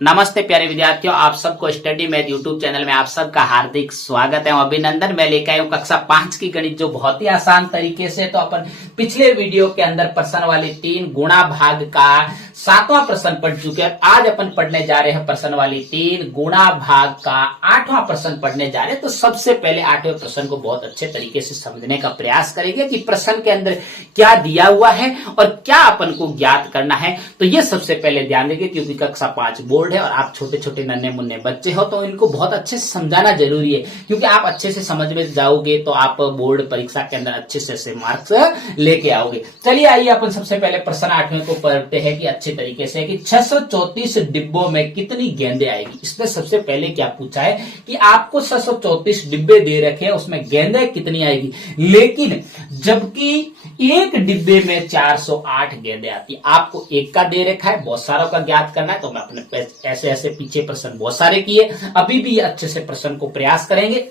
नमस्ते प्यारे विद्यार्थियों, आप सबको स्टडी मैथ यूट्यूब चैनल में आप सबका हार्दिक स्वागत है। अभिनंदन। मैं लेकर आया हूं कक्षा 5 की गणित, जो बहुत ही आसान तरीके से। तो अपन पिछले वीडियो के अंदर प्रश्न वाली 3 गुणा भाग का 7वां प्रश्न पढ़ चुके हैं। आज अपन पढ़ने जा रहे हैं प्रश्न वाली 3 गुणा भाग का 8वां प्रश्न पढ़ने जा रहे हैं। तो सबसे पहले 8वें प्रश्न को बहुत अच्छे तरीके से समझने का प्रयास करेंगे कि प्रश्न के अंदर क्या दिया हुआ है और क्या अपन को ज्ञात करना है। तो ये सबसे पहले ध्यान देंगे, क्योंकि कक्षा 5 बोर्ड है और आप छोटे छोटे नन्हे मुन्ने बच्चे हो, तो इनको बहुत अच्छे से समझाना जरूरी है। क्योंकि आप अच्छे से समझ में जाओगे तो आप बोर्ड परीक्षा के अंदर अच्छे से मार्क्स लेके आओगे। चलिए आइए अपन सबसे पहले प्रश्न 8वें को पढ़ते हैं कि अच्छे तरीके से कि 634 डिब्बों में कितनी गेंदें आएगी। इसमें सबसे पहले क्या पूछा है कि आपको 634 डिब्बे दे रखे हैं, उसमें गेंदें कितनी आएगी। लेकिन जबकि एक डिब्बे में 408 गेंदें आती है, आपको एक का दे रखा है, बहुत सारों का ज्ञात करना है। तो मैं अपने ऐसे ऐसे पीछे प्रश्न बहुत सारे किए, अभी भी अच्छे से प्रश्न को प्रयास करेंगे।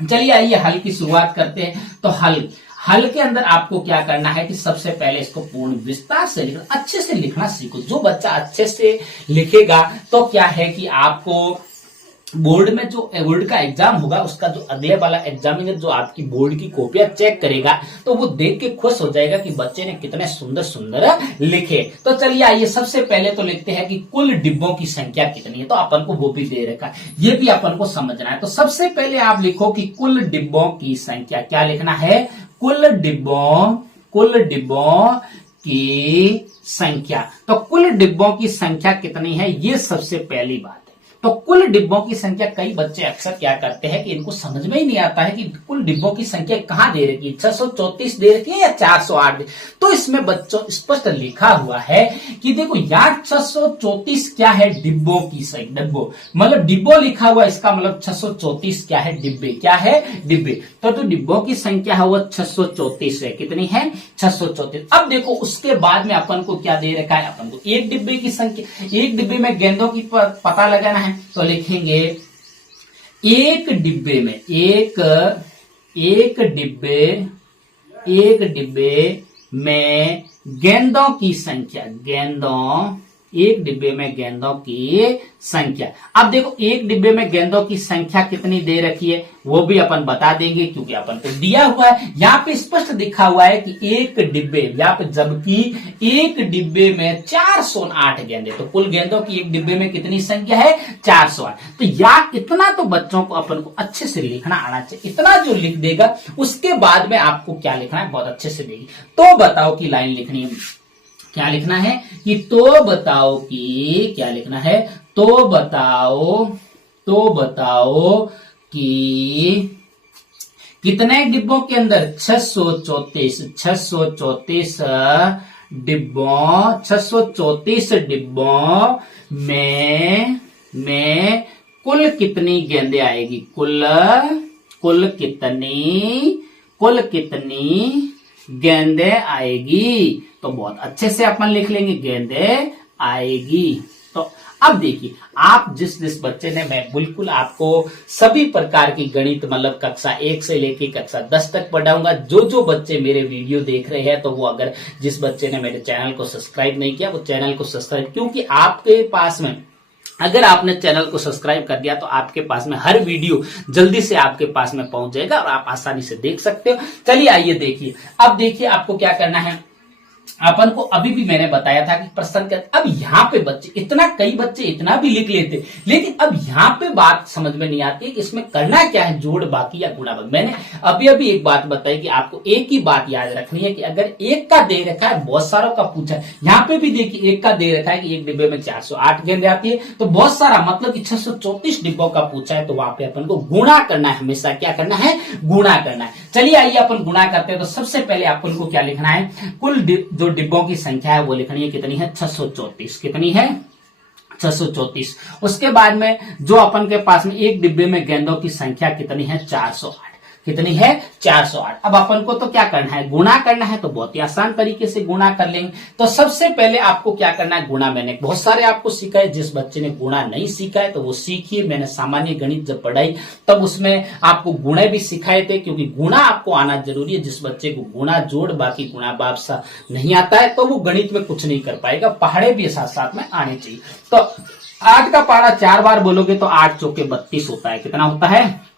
चलिए आइए हल की शुरुआत करते हैं। तो हल के अंदर आपको क्या करना है कि सबसे पहले इसको पूर्ण विस्तार से लिखना, अच्छे से लिखना सीखो। जो बच्चा अच्छे से लिखेगा तो क्या है कि आपको बोर्ड में जो बोर्ड का एग्जाम होगा, उसका जो अगले वाला एग्जामिनर जो आपकी बोर्ड की कॉपियां चेक करेगा, तो वो देख के खुश हो जाएगा कि बच्चे ने कितने सुंदर सुंदर लिखे। तो चलिए आइए सबसे पहले तो लिखते हैं कि कुल डिब्बों की संख्या कितनी है। तो अपन को वो भी दे रखा है, ये भी अपन को समझना है। तो सबसे पहले आप लिखो कि कुल डिब्बों की संख्या। क्या लिखना है? कुल डिब्बों की संख्या। तो कुल डिब्बों की संख्या कितनी है, ये सबसे पहली बात है। तो कुल डिब्बों की संख्या, कई बच्चे अक्सर क्या करते हैं कि इनको समझ में ही नहीं आता है कि कुल डिब्बों की संख्या कहां दे रखी है, 634 दे रखी है या 408 दे। तो इसमें बच्चों स्पष्ट लिखा हुआ है कि देखो यार 634 क्या है, डिब्बों की संख्या। डिब्बों मतलब डिब्बों लिखा हुआ, इसका मतलब 634 क्या है, डिब्बे। क्या है? डिब्बे। तो जो डिब्बों की संख्या है वो 634 है। कितनी है? 634। अब देखो उसके बाद में अपन को क्या दे रखा है, अपन को एक डिब्बे की संख्या, एक डिब्बे में गेंदों की पता लगाना है। तो लिखेंगे एक डिब्बे में गेंदों की संख्या। एक डिब्बे में गेंदों की संख्या। अब देखो एक डिब्बे में गेंदों की संख्या कितनी दे रखी है वो भी अपन बता देंगे, क्योंकि अपन को दिया हुआ है। यहाँ पे स्पष्ट दिखा हुआ है कि एक डिब्बे, जबकि एक डिब्बे में 408 गेंदे। तो कुल गेंदों की एक डिब्बे में कितनी संख्या है? 408। तो यार इतना तो बच्चों को अपन को अच्छे से लिखना आना चाहिए। इतना जो लिख देगा उसके बाद में आपको क्या लिखना है, बहुत अच्छे से देगी। तो बताओ की लाइन लिखनी है। क्या लिखना है कि तो बताओ कि क्या लिखना है, तो बताओ कि कितने डिब्बों के अंदर 634 डिब्बों में कुल कितनी गेंदें आएगी। कुल कितनी गेंदें आएगी। तो बहुत अच्छे से अपन लिख लेंगे, गेंदें आएगी। तो अब देखिए, आप जिस बच्चे ने, मैं बिल्कुल आपको सभी प्रकार की गणित मतलब कक्षा 1 से लेके कक्षा 10 तक पढ़ाऊंगा। जो बच्चे मेरे वीडियो देख रहे हैं, तो वो अगर जिस बच्चे ने मेरे चैनल को सब्सक्राइब नहीं किया, वो चैनल को सब्सक्राइब, क्योंकि आपके पास में अगर आपने चैनल को सब्सक्राइब कर दिया तो आपके पास में हर वीडियो जल्दी से आपके पास में पहुंच जाएगा और आप आसानी से देख सकते हो। चलिए आइए देखिए। अब देखिए आपको क्या करना है। अपन को अभी भी मैंने बताया था कि प्रश्न के अब यहाँ पे बच्चे कई बच्चे इतना भी लिख लेते, लेकिन अब यहाँ पे बात समझ में नहीं आती है कि इसमें करना क्या है, जोड़ बाकी या गुणा बाकी। मैंने अभी एक बात बताई कि आपको एक ही बात याद रखनी है कि अगर एक का दे रखा है, बहुत सारों का पूछा है, यहाँ पे भी देखिए एक का दे रखा है कि एक डिब्बे में 408 गेंदें आती है, तो बहुत सारा मतलब कि 634 डिब्बों का पूछा है, तो वहां पे अपन को गुणा करना है। हमेशा क्या करना है? गुणा करना है। चलिए आइए अपन गुणा करते हैं। तो सबसे पहले अपन को क्या लिखना है, कुल जो डिब्बों की संख्या है वो लिखनी है। कितनी है? 634। कितनी है? 634। उसके बाद में जो अपन के पास में एक डिब्बे में गेंदों की संख्या कितनी है? 408। कितनी है 408। अब अपन को तो क्या करना है, गुणा करना है, तो बहुत ही आसान तरीके से गुणा कर लेंगे। तो सबसे पहले आपको क्या करना है, गुणा मैंने बहुत सारे आपको सीखा है, जिस बच्चे ने गुणा नहीं सीखा है तो वो सीखिए। मैंने सामान्य गणित जब पढ़ाई तब उसमें आपको गुणे भी सिखाए थे, क्योंकि गुणा आपको आना जरूरी है। जिस बच्चे को गुणा जोड़ बाकी गुणा बाप सा नहीं आता है तो वो गणित में कुछ नहीं कर पाएगा, पहाड़े भी साथ साथ में आने चाहिए। तो 8 का पहाड़ा 4 बार बोलोगे तो 8 चौके 32 होता है। कितना होता है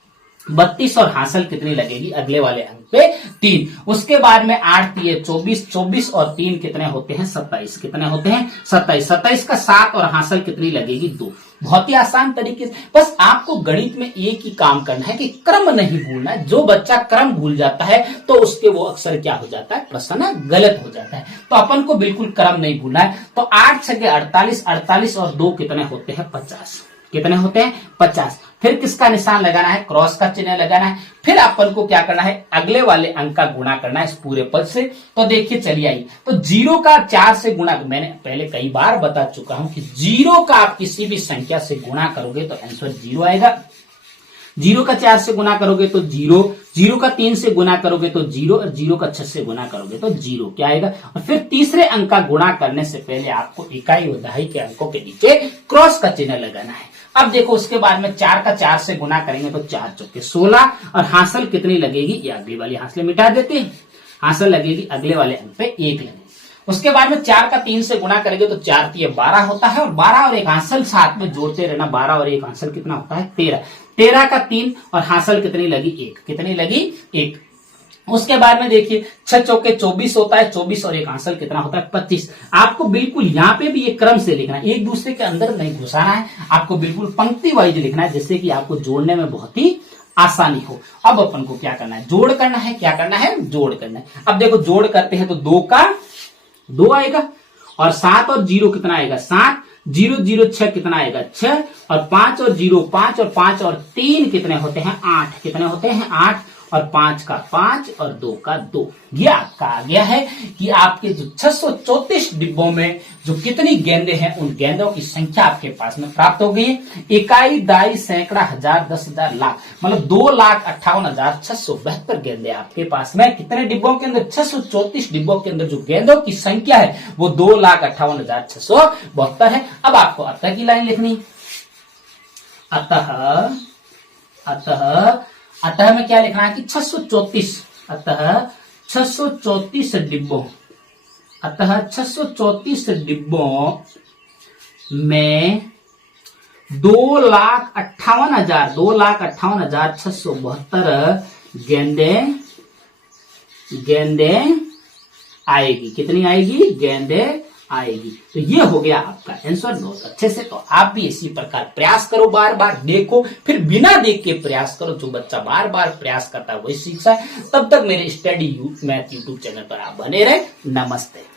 32। और हासिल कितनी लगेगी अगले वाले अंक पे 3। उसके बाद में 8 3 24, 24 और 3 कितने होते हैं 27। कितने होते हैं 27। 27 का 7 और हासिल कितनी लगेगी 2। बहुत ही आसान तरीके से, बस आपको गणित में एक ही काम करना है कि क्रम नहीं भूलना है। जो बच्चा क्रम भूल जाता है तो उसके वो अक्सर क्या हो जाता है, प्रश्न गलत हो जाता है। तो अपन को बिल्कुल क्रम नहीं भूलना है। तो 8 छके 48, 48 और 2 कितने होते हैं 50। कितने होते हैं 50। फिर किसका निशान लगाना है, क्रॉस का चिन्ह लगाना है। फिर अपन को क्या करना है, अगले वाले अंक का गुणा करना है इस पूरे पद से। तो देखिए चलिए आइए, तो 0 का 4 से गुणा, मैंने पहले कई बार बता चुका हूं कि 0 का आप किसी भी संख्या से गुणा करोगे तो आंसर 0 आएगा। 0 का 4 से गुणा करोगे तो 0, 0 का 3 से गुणा करोगे तो 0, और 0 का 6 से गुणा करोगे तो 0 क्या आएगा। और फिर तीसरे अंक का गुणा करने से पहले आपको इकाई व दहाई के अंकों के नीचे क्रॉस का चिन्ह लगाना है। अब देखो उसके बाद में 4 का 4 से गुणा करेंगे तो 4 चौके 16, और हासिल कितनी लगेगी, ये अगली वाली हासिल मिटा देते हैं, हासिल लगेगी अगले वाले अंक पे 1 लगेगी। उसके बाद में 4 का 3 से गुणा करेंगे तो 4 3 12 होता है, और 12 और 1 हासिल साथ में जोड़ते रहना। 12 और 1 हासिल कितना होता है 13। 13 का 3 और हासिल कितनी लगी 1। कितनी लगी 1। उसके बाद में देखिए 6 चौके 24 होता है, 24 और 1 हासिल कितना होता है 25। आपको बिल्कुल यहाँ पे भी ये क्रम से लिखना है, एक दूसरे के अंदर नहीं घुसाना है, आपको बिल्कुल पंक्ति वाइज लिखना है, जिससे कि आपको जोड़ने में बहुत ही आसानी हो। अब अपन को क्या करना है, जोड़ करना है। क्या करना है, जोड़ करना है। अब देखो जोड़ करते हैं तो 2 का 2 आएगा, और 7 और 0 कितना आएगा 7, 0 0 6 कितना आएगा 6, और 5 और 0 5, और 5 और 3 कितने होते हैं 8। कितने होते हैं 8, और 5 का 5 और 2 का 2। ये आपका आ गया है कि आपके जो 634 डिब्बों में जो कितनी गेंदे हैं, उन गेंदों की संख्या आपके पास में प्राप्त हो गई है। इकाई, दाई, सैकड़ा, हजार, 10,000, लाख, मतलब 2,58,672 गेंदे आपके पास में। कितने डिब्बों के अंदर 634 डिब्बों के अंदर जो गेंदों की संख्या है वो 2,58,672 है। अब आपको अतः की लाइन लिखनी, अतः में क्या लिखना है कि 634, अतः 634 डिब्बों, अतः 634 डिब्बों में 2,58,672 गेंदे आएगी। कितनी आएगी, गेंदे आएगी। तो ये हो गया आपका आंसर बहुत अच्छे से। तो आप भी इसी प्रकार प्रयास करो, बार बार देखो, फिर बिना देख के प्रयास करो। जो बच्चा बार बार प्रयास करता है वही सीखता है। तब तक मेरे स्टडी मैथ यूट्यूब चैनल पर आप बने रहे। नमस्ते।